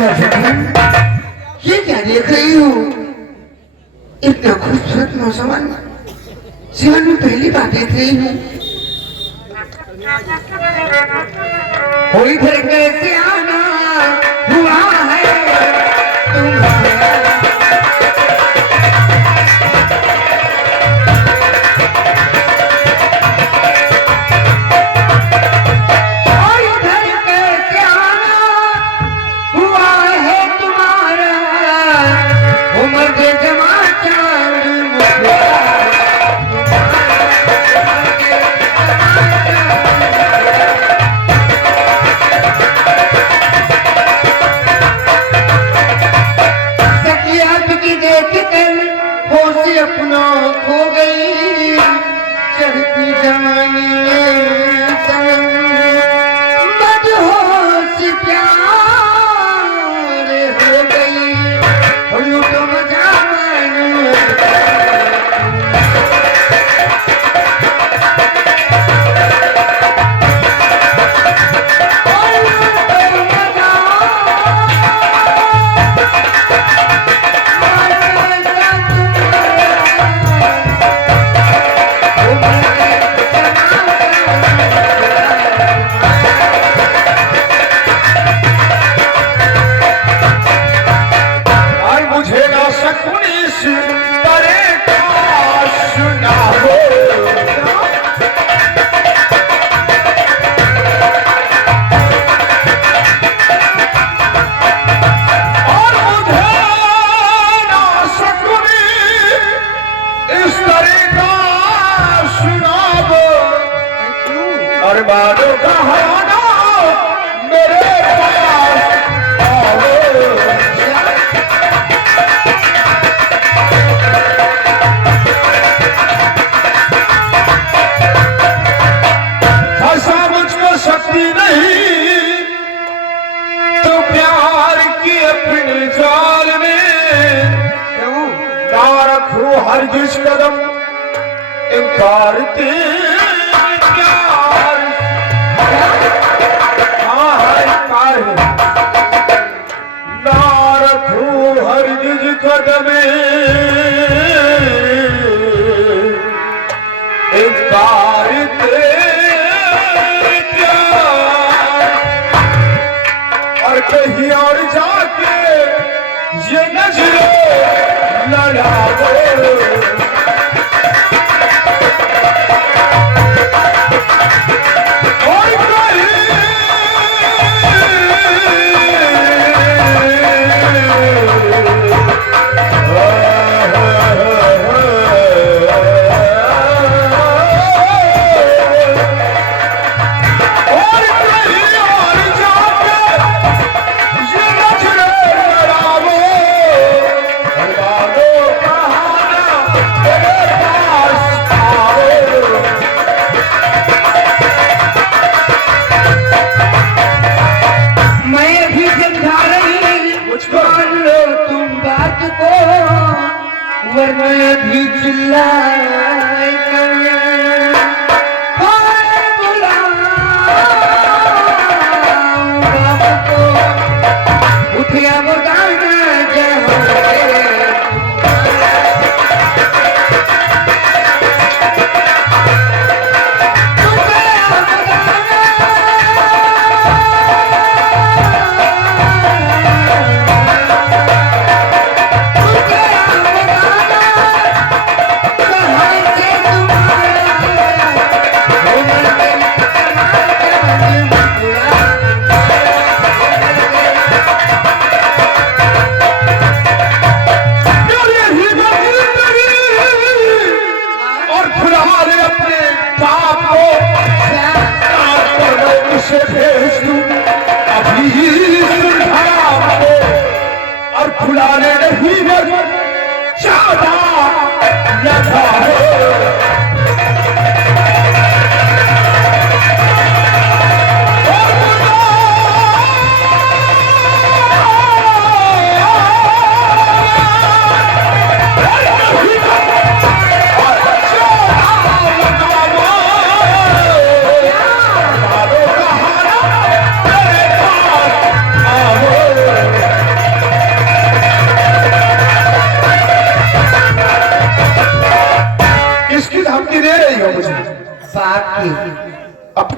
ये क्या देख रही हो? इतना खूबसूरत नौजवान जीवन में पहली बार देख रही हूँ। कोई फिर कैसे आना हुआ है तुम्हारा? अपना खो गई चढ़ती जवानी मदहोश प्यार हो गई लूटो मजा बादों का हाना मेरे पास फंसा मुझको शक्ति नहीं तो प्यार की अपने जाल में ना रखूं हर जिस कदम इनकार ना रखूं हर जिस कदम इनकार और कहीं और जाके ये नजरें लड़ाओ वरना भी चिल्लाए उठिया बगाना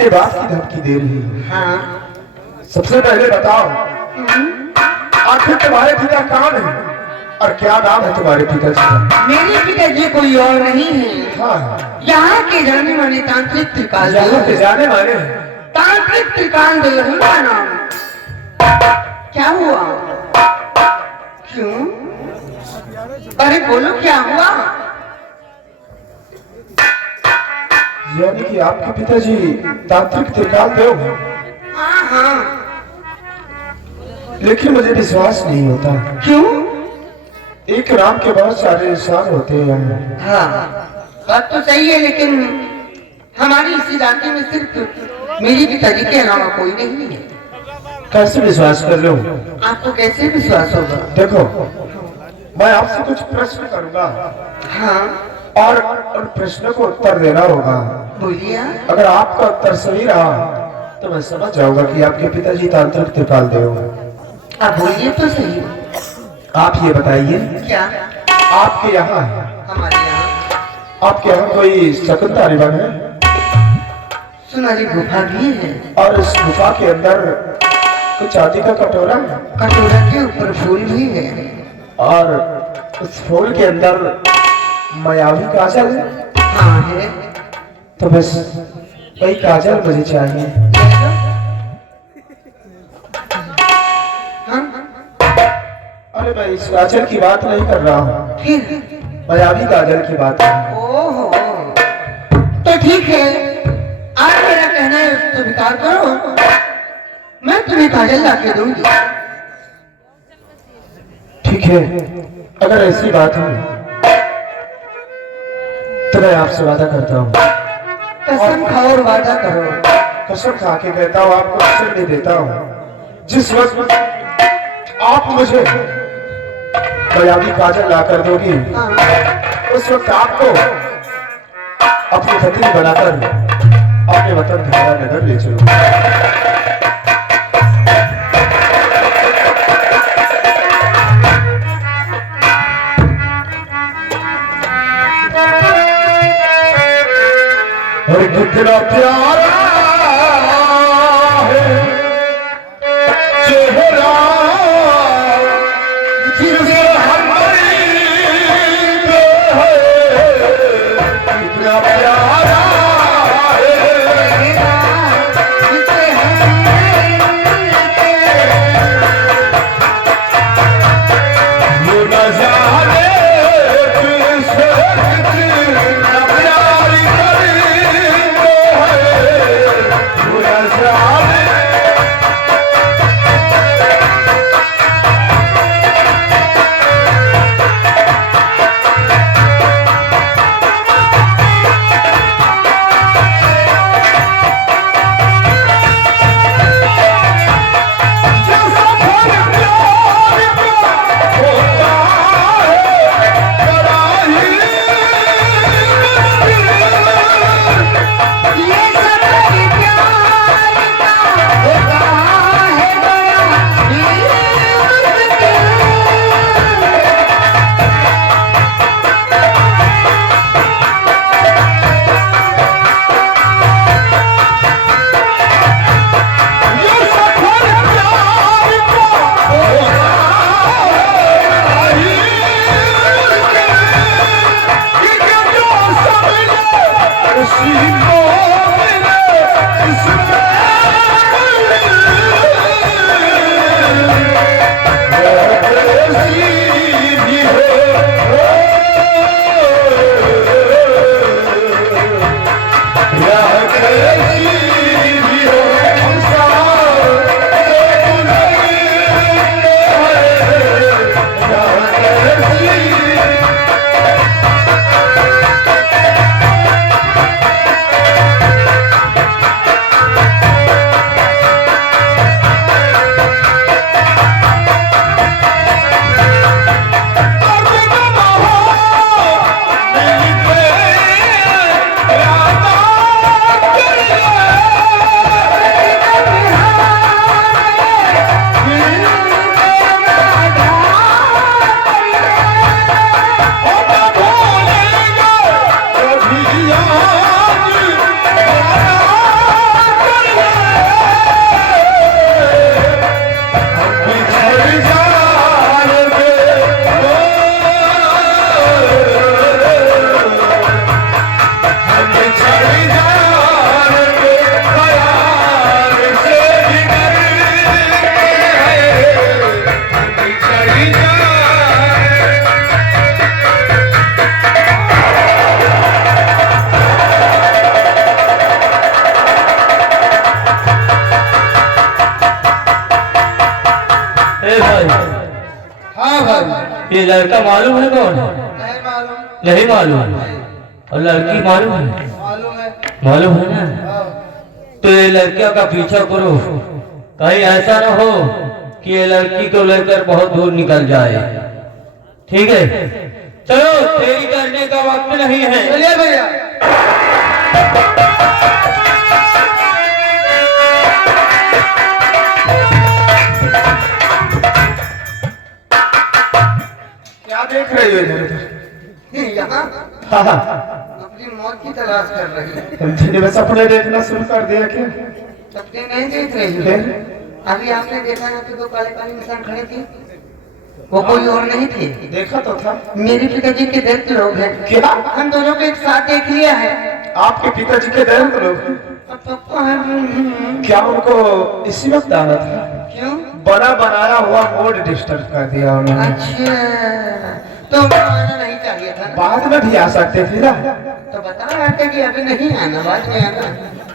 अपने बाप की धमकी दे रही हो। हाँ। सबसे पहले बताओ, आखिर तुम्हारे पिता कौन है और क्या नाम है तुम्हारे पिताजी का? मेरे पिताजी कोई और नहीं है। हाँ, यहाँ के जाने माने तांत्रिक त्रिकाल यहाँ के जाने माने हैं। तांत्रिक त्रिकाल देव उनका नाम। क्या हुआ? क्यों? अरे बोलो क्या हुआ? यानी कि आपके पिताजी तांत्रिक त्रिकाल देव हैं। हाँ हाँ। लेकिन मुझे विश्वास नहीं होता। क्यों? एक नाम के बहुत सारे इंसान होते हैं। हाँ बात तो सही है, लेकिन हमारी इस इलाके में सिर्फ मेरे पिताजी के अलावा कोई नहीं है। कैसे विश्वास कर रहे हो? आपको कैसे विश्वास होगा? देखो, मैं आपसे कुछ प्रश्न करूंगा हाँ और उन प्रश्नों को उत्तर देना होगा। बोलिए आप। अगर आपका उत्तर सही रहा तो मैं समझ जाऊंगा कि आपके पिताजी तांत्रिक त्रिकाल देव हैं। आप बोलिए तो सही। आप ये बताइए, क्या? आपके यहाँ हमारे यहाँ आपके यहाँ कोई शकुंतला वन है? सुनहरी गुफा भी है। और इस गुफा के अंदर कुछ चांदी का कटोरा है? कटोरा के ऊपर फूल भी है। और उस फूल के अंदर मायावी काजल है? हाँ है। तो बस वही काजल मुझे चाहिए। हाँ? अरे मैं इस काजल की बात नहीं कर रहा हूँ, फिर? मायावी काजल की बात है। ओहो, तो ठीक है, आज मेरा कहना है तो स्वीकार करो, मैं तुम्हें काजल ला के दूंगी। ठीक है, अगर ऐसी बात है तो मैं आपसे वादा करता हूँ। कसम खाओ और वादा करो। कसम खा के कहता हूँ, आपको अवसर नहीं देता हूँ। जिस वक्त आप मुझे मायावी काजल ला कर दोगी, हाँ। उस वक्त आपको अपनी पत्नी बनाकर अपने वतन धारा नगर ले चलो। और कितना प्यारा है चेहरा जिसे हमारी है, कितना प्यारा वो नजारे ए भाई, हाँ भाई। ये लड़का मालूम है कौन है? नहीं मालूम। नहीं मालूम। और लड़की मालूम है? मालूम है। मालूम है ना? हाँ। तो ये लड़कियों का पीछा करो, कहीं ऐसा ना हो कि ये लड़की को लेकर बहुत दूर निकल जाए। ठीक है, चलो, देरी करने का वक्त नहीं है। चलिए भैया। क्या देख रही हो इधर उधर? यहाँ हाँ हाँ, अपनी मौत की तलाश कर रही है। तुमने बस अपने देखना शुरू कर दिया क्या? सपने नहीं देख रही हो? फिर? अभी आपने देखा ना कि दो काले काले इंसान खड़े थे, वो कोई और नहीं थे, देखा तो था। मेरे पिताजी के दर्द लोग हैं। क्या? हम दोनों को एक साथ देख लिया है। आपके पिताजी के दर्द लोग? अब पप्पा है। क्या उनको इसी वक्त आना था? क्यों? बना बनाया हुआ मूड डिस्टर्ब कर दिया उन्होंने। अच्छा, तो उनको आना नहीं चाहिए था ना? बाद में भी आ सकते थे ना। तो बता रहे थे कि अभी नहीं आना, बाद में आना।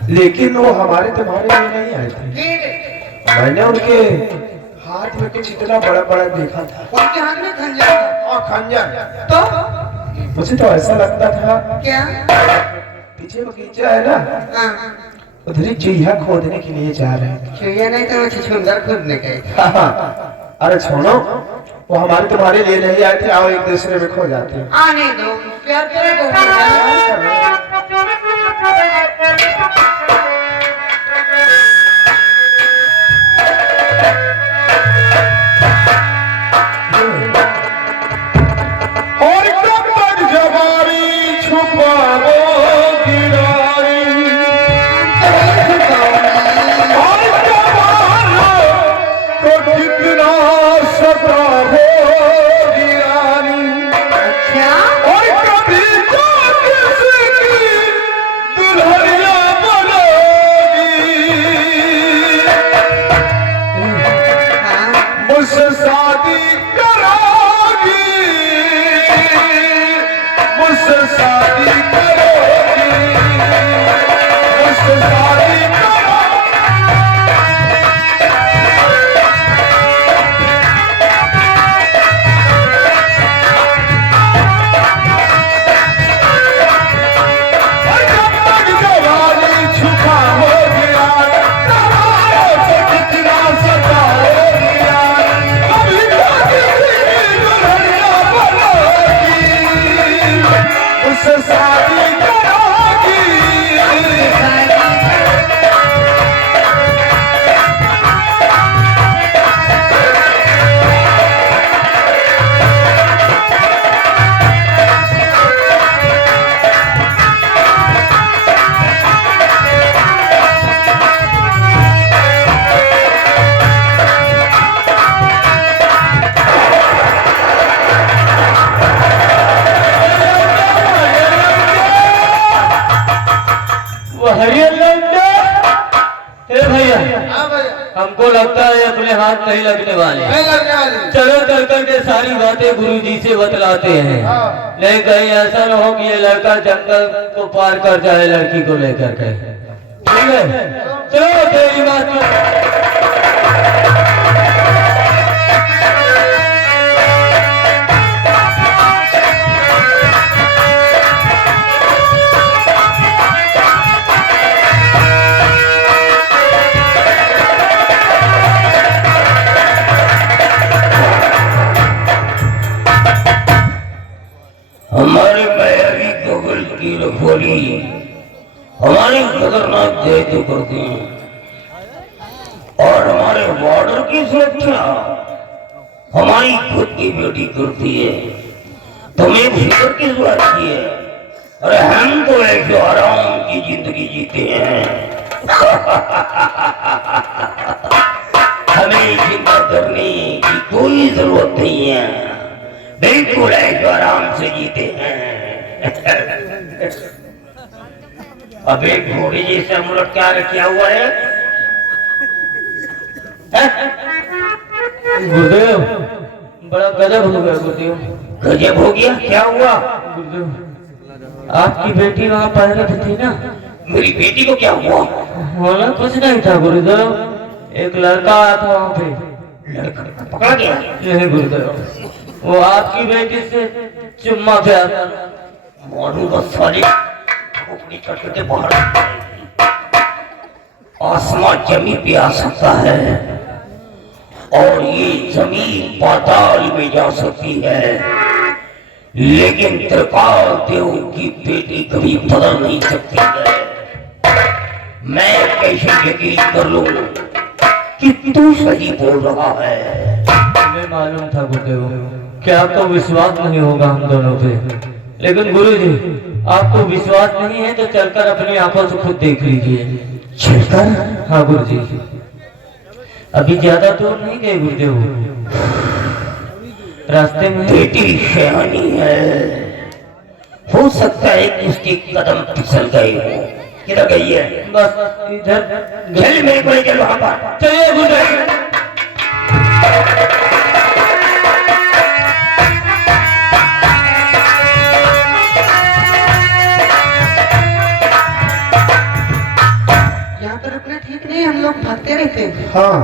लेकिन वो हमारे तुम्हारे लिए नहीं आए थे। ठीक है। मैंने उनके हाथ में कुछ इतना बड़ा बड़ा देखा था। उनके हाथ में खंजर था। और खंजर। तो मुझे तो ऐसा लगता था क्या? पीछे बगीचा है ना, हाँ, उधर ही चूहा खोदने के लिए जा रहे हैं। चुहिया नहीं तो छुछुंदर खोदने गए थे। हाँ, हाँ। अरे छोड़ो, वो हमारे तुम्हारे लिए नहीं आए थे। आओ एक दूसरे में खो जाते हैं। आने दो, प्यार करो। और कब तक जवानी छुपाओ गिरारी, और जवानों को कितना सताओ गिरानी। क्या? और कभी तो किसी की दुल्हनिया बनोगी, हाँ, मुझसे शादी करोगी, मुझसे शादी करोगी, मुझसे शादी करोगी। और जब तक जवानी छुपाओगी यार, जवानों को कितना सताओगी यार, कभी तो किसी की दुल्हनिया बनोगी, मुझसे शादी करोगी। वो हरियर लौंडा। ए भैया, हाँ भैया। हमको लगता है अपने हाथ नहीं लगने वाले। नहीं लगने वाली। चलो चल करके सारी बातें गुरुजी से बतलाते हैं। हाँ। नहीं कहीं ऐसा न हो कि ये लड़का जंगल को पार कर जाए लड़की को लेकर के। ठीक है, चलो तेरी बात को। हमारे मायावी गगल की रखवाली हमारी खतरनाक जयतु करते हैं और हमारे बॉर्डर की सुरक्षा हमारी खुद की बेटी करती है। तुम्हें फिक्र किस बात की है? अरे हम तो एक आराम की जिंदगी जीते हैं। हमें चिंता करने की कोई जरूरत नहीं है, बिल्कुल ऐश आराम से जीते हैं। अब एक घोड़े जैसा मुलट क्या हुआ है? गुरुदेव, बड़ा गजब हो गया गुरुदेव। गजब हो गया? क्या हुआ? गुरुदेव, आपकी बेटी वहाँ पहले भी थी ना? मेरी बेटी को क्या हुआ? होना कुछ नहीं था गुरुदेव, एक लड़का आया था वहाँ पे। लड़का पकड़ा गया। नहीं गुरुदेव, वो आपकी बेटी से चुम्मा प्यार मालूम बस सारी खोपड़ी कट के बाहर आसमान जमीन पे आ सकता है और ये जमीन पाताल में जा सकती है, लेकिन त्रिकाल देव की बेटी कभी बदल नहीं सकती है। मैं कैसे यकीन कर लूं कि तू सही बोल रहा है? हमें मालूम था गुरुदेव कि आपको विश्वास नहीं होगा हम दोनों पे, लेकिन गुरुजी आपको विश्वास नहीं है तो चलकर अपनी आंखों से खुद देख लीजिए। चलकर? हाँ गुरुजी, अभी ज्यादा दूर नहीं गए गुरुदेव, रास्ते में। बेटी शहानी है, हो सकता है कि उसके कदम फिसल गए हो। किधर गई है? बस इधर। चल मेरे को लेकर वहां पर। चलिए गुरुदेव। यहाँ पर रुकना ठीक नहीं, हम लोग भागते रहते हैं। हाँ,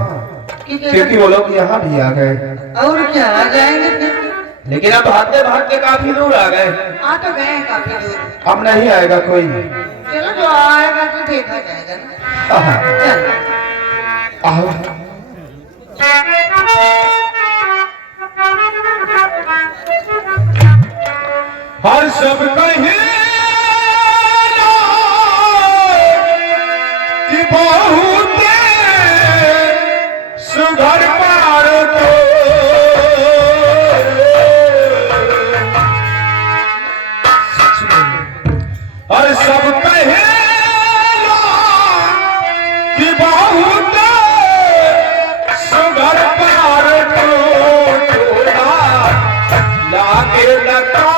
क्योंकि क्योंकि वो लोग यहाँ भी आ गए। और क्या आ जाएंगे फिर? लेकिन अब भागते भागते काफी दूर आ गए, आ तो गए हैं काफी दूर। अब नहीं आएगा कोई। चलो जो आएगा तो देखा जाएगा ना। हाँ, चल आओ। हर सब कहे कि बहुत सुघर पार तो हर सब कहे कि बहुत सुघर पार तो लागे लगा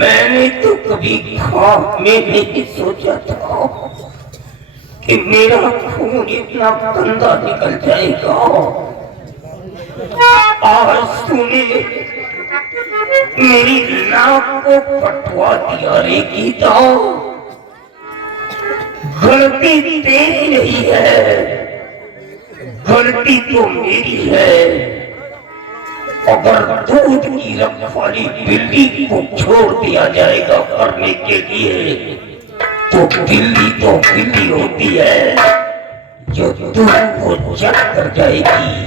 मैंने तो कभी ख्वाब में नहीं सोचा था कि मेरा खून इतना गंदा निकल जाएगा। आज तूने मेरी नाक को कटवा दिया रे गीता। गलती तेरी नहीं है, गलती तो मेरी है। अगर दूध की रखवाली बिल्ली को छोड़ दिया जाएगा करने के लिए, तो बिल्ली होती है जो दूध को चट कर जाएगी।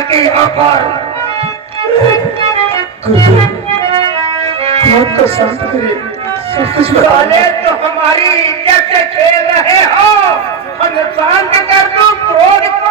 करके यहाँ पर आपका शांत करिए, सब कुछ साले तो हमारी इज्जत से खेल रहे हो। हम शांत कर दो क्रोध को।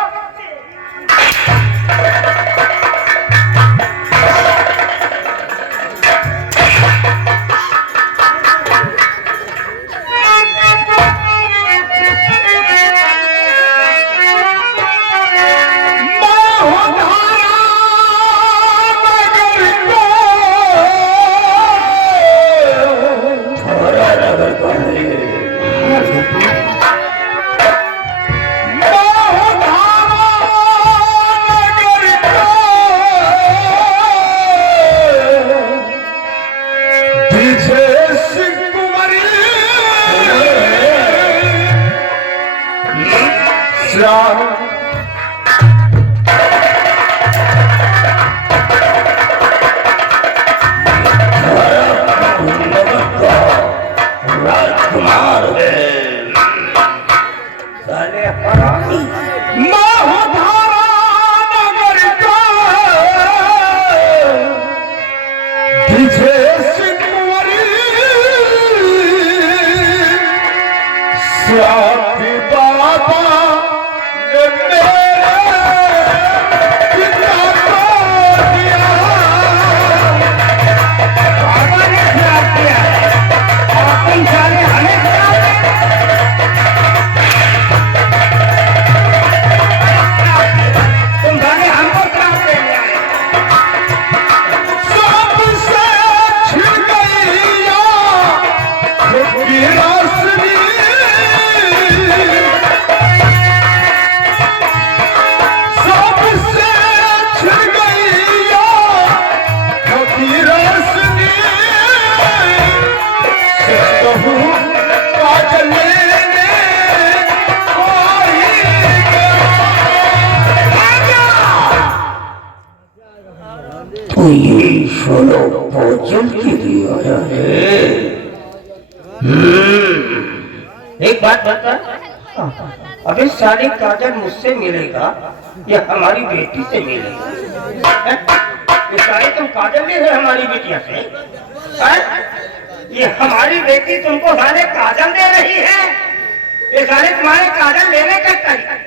राजकुमार है साले हरामी। तो ये सोलो भोजन के लिए आया है। एक बात बता, अभी सारी काजल मुझसे मिलेगा या हमारी बेटी से मिलेगा? ये सारी तुम काजल ले रहे हमारी बेटिया से? ये हमारी बेटी तुमको सारे काजल दे रही है? ये सारे तुम्हारे काजल लेने का तरीका?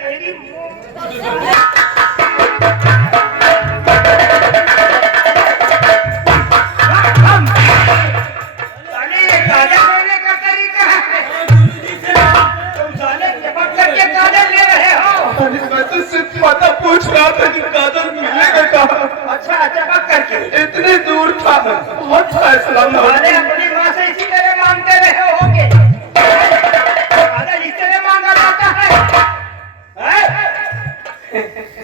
पता पूछ रहा था कि काजल मिलेगा कहाँ। अच्छा चपक करके इतनी दूर था, बहुत फैसला हमारे अपनी माँ से इसी तरह मांगते रहे होंगे। काजल इस तरह मांगा जाता है?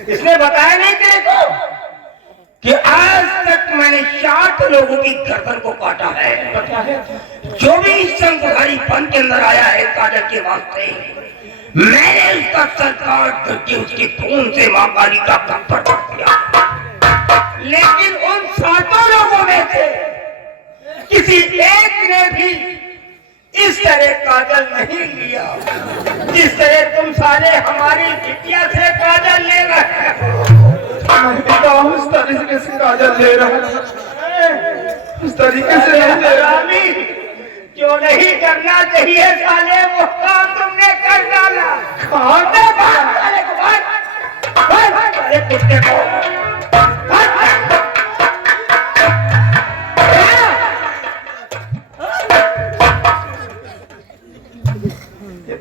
इसने बताया नहीं तेरे को कि आज तक मैंने 60 लोगों की गर्दन को काटा है। जो भी इस संघारी फन के अंदर आया है काजल के वास्ते, मैंने उसका सर काट करके उसके खून से मां काली का कपड़ कर दिया। लेकिन उन 7 लोगों में से किसी एक ने भी इस तरह काजल नहीं लिया जिस तरह तुम साले हमारी बिटिया से काजल ले रहे हो। उस तरीके से काजल ले रहा है, उस तरीके से नहीं ले रहा। जो नहीं करना चाहिए साले वो काम तुमने कर डाला। खाने साले को साले कुत्ते को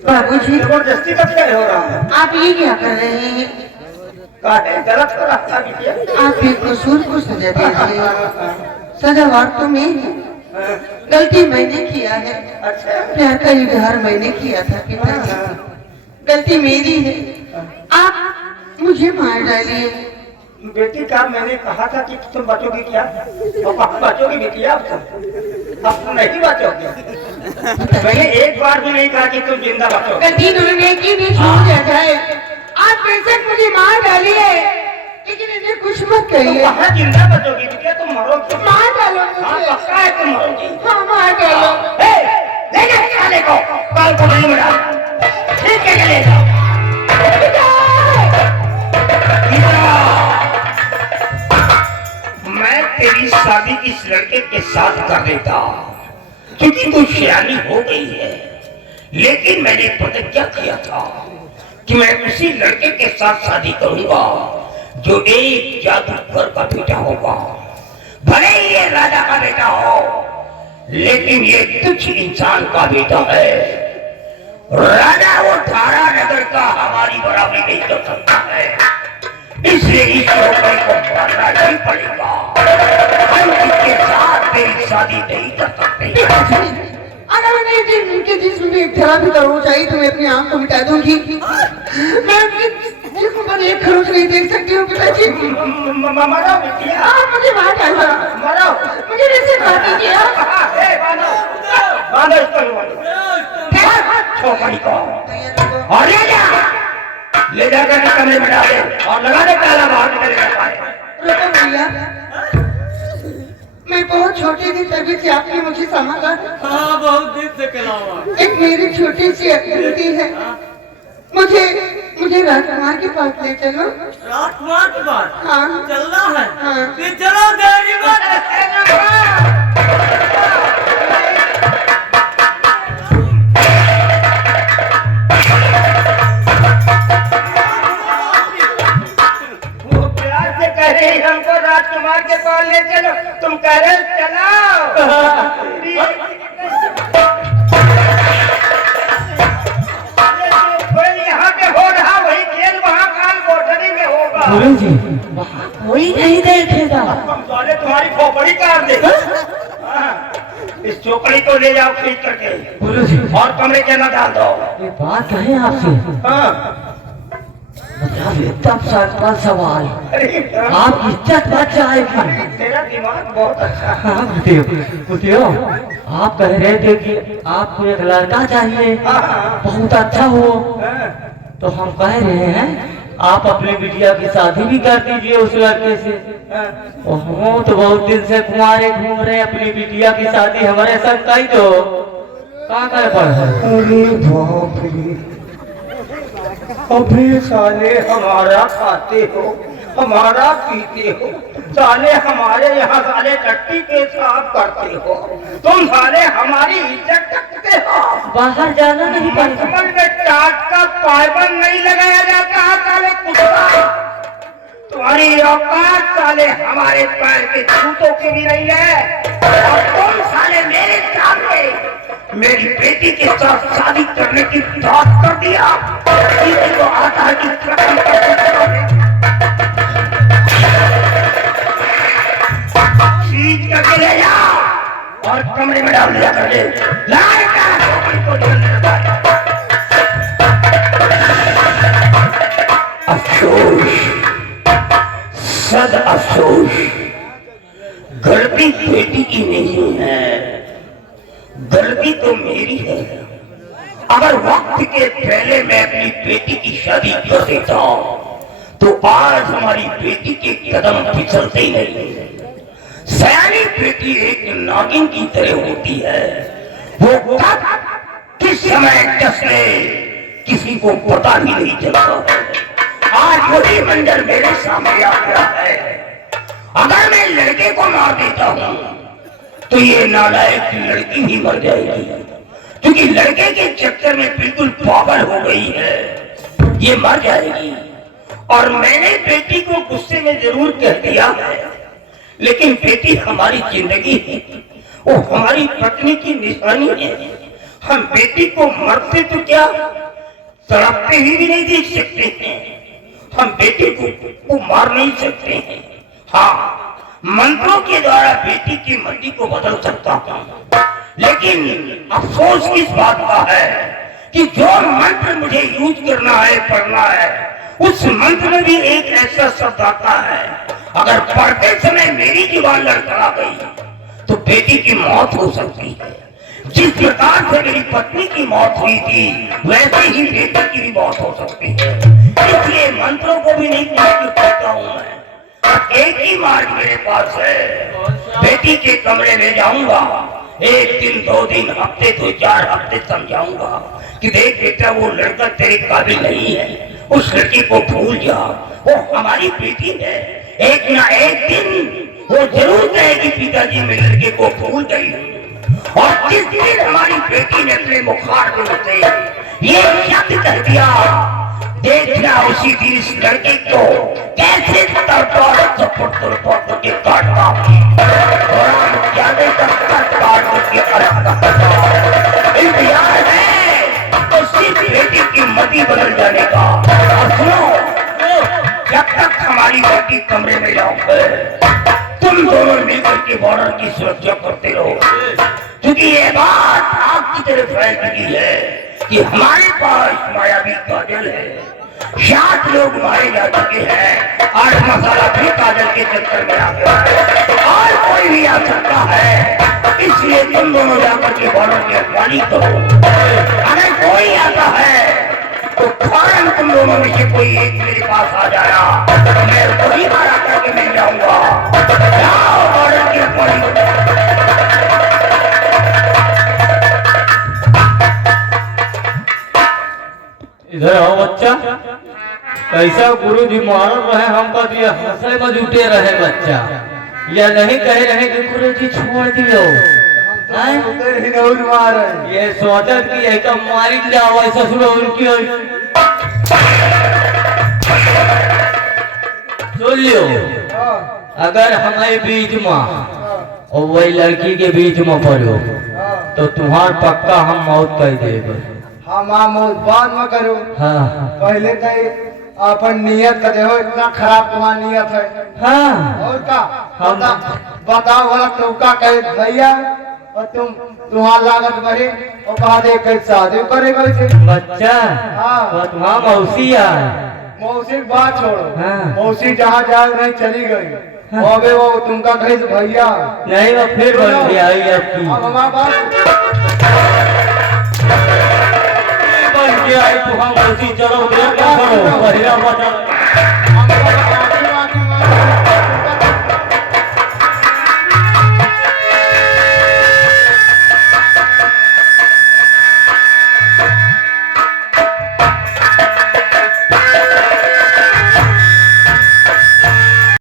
बाबूजी, जबरदस्ती का क्या हो रहा है? आप ये क्या कर रहे हैं? गलत का रास्ता कीजिए। आप एक कसूर को सजा दीजिए। सजावार तो मैं हूँ, गलती मैंने किया है। अच्छा प्यार का इजहार मैंने किया था पिताजी, गलती मेरी है। आप मुझे मार डालिए। बेटी का मैंने कहा था कि तुम बचोगी क्या? बचोगी बेटी अब तुम नहीं बचोगे। मैंने एक बार भी नहीं कहा कि तुम जिंदा बचोगे। गलती उन्होंने की भी छूट जाए। आप बेशक मुझे मार डालिए, लेकिन इन्हें कुछ मत कहिए। कहाँ जिंदा बचोगी बेटिया? तुम मरोगी। मार डालो हाँ मुझे। पक्का है तुम मरोगी। हाँ मार डालो। ले जाओ साले को, काल को नहीं मिला। ठीक है ले जाओ। शादी इस लड़के के साथ कर देता, क्योंकि तू सियानी हो गई है। लेकिन मैंने प्रतिज्ञा किया था कि मैं उसी लड़के के साथ शादी करूंगा जो एक जादूगर का बेटा होगा। भले ही ये राजा का बेटा हो, लेकिन ये तुच्छ इंसान का बेटा है। राजा वो थारा नगर का हमारी बराबरी नहीं कर सकता है, इसलिए इस छोकरे को मारना ही पड़ेगा। हम इसके साथ तेरी शादी नहीं कर सकते। अगर मैंने उनके जिस्म में एक थेरापी करना चाहिए तो मैं अपनी आंख को मिटा दूंगी। मैं अपने जिस्म पर एक खरोच नहीं देख सकती हूँ पिताजी। मरो बिटिया, आप मुझे बाहर डालो, मरो, मुझे वैसे बात कीजिए आप। बांधो इसको, छोकरी को और ले जाकर कमरे में डाले और लगा दे ताला, बाहर निकल जाए। रुको भैया, मैं बहुत छोटी थी तभी से आपने मुझे संभाला। हाँ, बहुत दिन से कलावा। एक मेरी छोटी सी एक्टिविटी है, मुझे राजकुमार के पास ले चलो। राजकुमार के पास? हाँ चलना है? हाँ। फिर चलो, देरी मत। हमको राजकुमार के पास ले चलो, तुम कह रहे चलाओ। यहाँ पे हो रहा वही खेल वहाँ काल कोठरी में होगा। जी, कोई नहीं देखेगा। साले तुम्हारी खोपड़ी काट दे। इस चोकड़ी को ले जाओ खींच करके जी, और कमरे के अंदर डाल दो। ये बात कहे आपसे, हाँ। तब सर सवाल, अरे आप इज्जत बच जाएगी। तेरा दिमाग बहुत अच्छा है। हाँ बुधियो, आप कह रहे थे कि आपको एक लड़का चाहिए बहुत अच्छा हो, तो हम कह रहे हैं आप अपनी बिटिया की शादी भी कर दीजिए उस लड़के से। वो तो बहुत दिन से कुंवारे घूम रहे, अपनी बिटिया की शादी हमारे साथ कही दो, कहाँ कर पड़। अभी साले हमारा खाते हो, हमारा पीते हो, साले हमारे यहाँ साले टट्टी के साफ करते हो, तुम साले हमारी इज्जत करते हो। बाहर जाना नहीं पड़ता। दुश्मन में टाट का पायबंद नहीं लगाया जाता है साले कुत्ता। तुम्हारी औकात साले हमारे पैर के जूतों की भी नहीं है, और तुम साले मेरे सामने मेरी बेटी के साथ शादी करने की बात कर दिया। किसी को आता है कि खींच करके ले जाओ और कमरे में डाल दिया कर ले। अफसोस, सद अफसोस, गलती बेटी की नहीं है, गलती तो मेरी है। अगर वक्त के पहले मैं अपनी बेटी की शादी कर देता तो आज हमारी बेटी के कदम फिसलते ही नहीं। सयानी बेटी एक नागिन की तरह होती है, वो कब किस समय कसले किसी को पता ही नहीं चलता। आज वही मंजर मेरे सामने आ गया है। अगर मैं लड़के को मार देता हूँ तो ये नालायक लड़की भी मर जाएगी, क्योंकि लड़के के चक्कर में बिल्कुल पागल हो गई है, ये मर जाएगी। और मैंने बेटी को गुस्से में जरूर कह दिया है, लेकिन बेटी हमारी जिंदगी है, वो हमारी पत्नी की निशानी है। हम बेटी को मरते तो क्या तड़पते ही भी नहीं देख सकते हैं, हम बेटी को मार नहीं सकते हैं। हाँ, मंत्रों के द्वारा बेटी की मर्जी को बदल सकता हूँ, लेकिन अफसोस इस बात का है कि जो मंत्र मुझे यूज करना है, पढ़ना है, उस मंत्र में भी एक ऐसा शब्द आता है, अगर पढ़ते समय मेरी जुबान लड़खड़ा गई तो बेटी की मौत हो सकती है। जिस प्रकार से मेरी पत्नी की मौत हुई थी, वैसे ही बेटी की भी मौत हो सकती है। इसलिए मंत्रों को भी नहीं करता हूँ मैं। एक ही मार्ग मेरे पास है, बेटी के कमरे में जाऊंगा, एक दिन, 2 दिन, हफ्ते, 2-4 हफ्ते समझाऊंगा कि देख बेटा, वो लड़का तेरे काबिल नहीं है, उस लड़की को भूल जा, वो हमारी बेटी है। एक ना एक दिन वो जरूर कहेगी पिताजी मैं लड़के को भूल गई हूँ। और जिस दिन हमारी बेटी ने अपने मुखार में उसे ये शब्द कह दिया, देखना उसी दिन इस लड़के को कैसे तरपार के काटता और हम क्या करके इंतजार है उसी बेटी की मति बदल जाने का। और सुनो, जब तक हमारी बेटी कमरे में जाओगे तुम दोनों मिलकर के बॉर्डर की सुरक्षा करते रहो, क्योंकि ये बात आपकी तरफ फैल चुकी है कि हमारे पास मायावी काजल है। 7 लोग मारे जा चुके हैं, 8 मसाला भी काजल के चक्कर में आ गया है और कोई भी आ सकता है। इसलिए तुम दोनों जाकर के बॉर्डर की रखवाली करो। अगर कोई आता है तो फौरन तुम दोनों में से कोई एक मेरे पास आ जाना, मैं वही मारा करके मिल जाऊंगा। जाओ बॉर्डर की रखवाली करो। इधर आओ बच्चा। कैसा गुरु जी मारल रहे हमको दिया हंसे में जुटे रहे बच्चा, या नहीं कह रहे कि गुरु जी छोड़ दियो। ये सोचत कि एक मारी जाओ ससुर उनकी सुन लियो, अगर हमारे बीच में और वही लड़की के बीच में पड़ो तो तुम्हार पक्का हम मौत कर देंगे। हम बाद में करो। हाँ पहले तो अपन नियत कर देखो, इतना खराब तुम्हारी नियत है। हाँ और का हम बताओ वाला नौका कहे भैया और तुम्हारा लागत बढ़े और बाद एक शादी करे कैसे बच्चा। हाँ। तो तुम्हारा मौसी है। मौसी की बात छोड़ो। हाँ। मौसी जहाँ जाए नहीं चली गई। हाँ। वो तुमका कहे भैया नहीं वो फिर बन गया आपकी अब हमारा बात बन गया। तुम मौसी चलो करो बढ़िया बचा।